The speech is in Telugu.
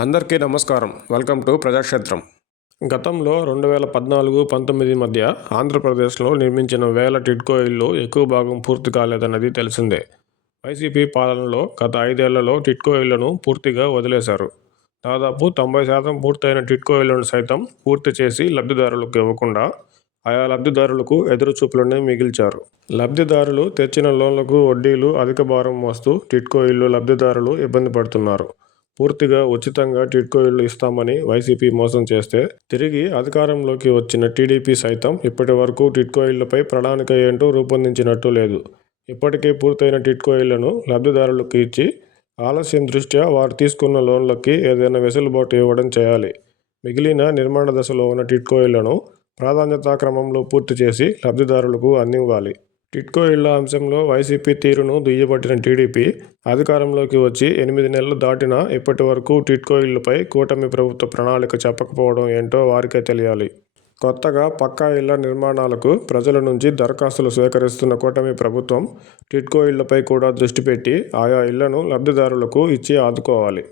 అందరికీ నమస్కారం. Welcome to Prajakshetram. గతంలో 2014-19 మధ్య ఆంధ్రప్రదేశ్లో నిర్మించిన వేల టిడ్కో ఇళ్లు ఎక్కువ భాగం పూర్తి కాలేదన్నది తెలిసిందే. వైసీపీ పాలనలో గత 5 ఏళ్లలో టిడ్కో ఇళ్లను పూర్తిగా వదిలేశారు. దాదాపు 90% పూర్తయిన టిడ్కో ఇళ్లను సైతం పూర్తి చేసి లబ్ధిదారులకు ఇవ్వకుండా ఆయా లబ్ధిదారులకు ఎదురుచూపులనే మిగిల్చారు. లబ్ధిదారులు తెచ్చిన లోన్లకు వడ్డీలు అధిక భారం మోస్తూ టిడ్కో ఇళ్లు లబ్ధిదారులు ఇబ్బంది పడుతున్నారు. పూర్తిగా ఉచితంగా టిడ్కో ఇళ్లు ఇస్తామని వైసీపీ మోసం చేస్తే తిరిగి అధికారంలోకి వచ్చిన టీడీపీ సైతం ఇప్పటి వరకు టిడ్కో ఇళ్లపై ప్రణాళిక ఏంటో రూపొందించినట్టు లేదు. ఇప్పటికే పూర్తయిన టిడ్కో ఇళ్లను లబ్ధిదారులకు ఇచ్చి ఆలస్యం దృష్ట్యా వారు తీసుకున్న లోన్లకి ఏదైనా వెసులుబాటు ఇవ్వడం చేయాలి. మిగిలిన నిర్మాణ దశలో ఉన్న టిడ్కో ఇళ్లను ప్రాధాన్యతా క్రమంలో పూర్తి చేసి లబ్ధిదారులకు అందివ్వాలి. టిడ్కో ఇళ్ల అంశంలో వైసీపీ తీరును దుయ్యబట్టిన టీడీపీ అధికారంలోకి వచ్చి 8 నెలలు దాటినా ఇప్పటి వరకు టిడ్కో ఇళ్లపై కూటమి ప్రభుత్వ ప్రణాళిక చెప్పకపోవడం ఏంటో వారికే తెలియాలి. కొత్తగా పక్కా ఇళ్ల నిర్మాణాలకు ప్రజల నుంచి దరఖాస్తులు స్వీకరిస్తున్న కూటమి ప్రభుత్వం టిడ్కో ఇళ్లపై కూడా దృష్టి పెట్టి ఆయా ఇళ్లను లబ్ధిదారులకు ఇచ్చి ఆదుకోవాలి.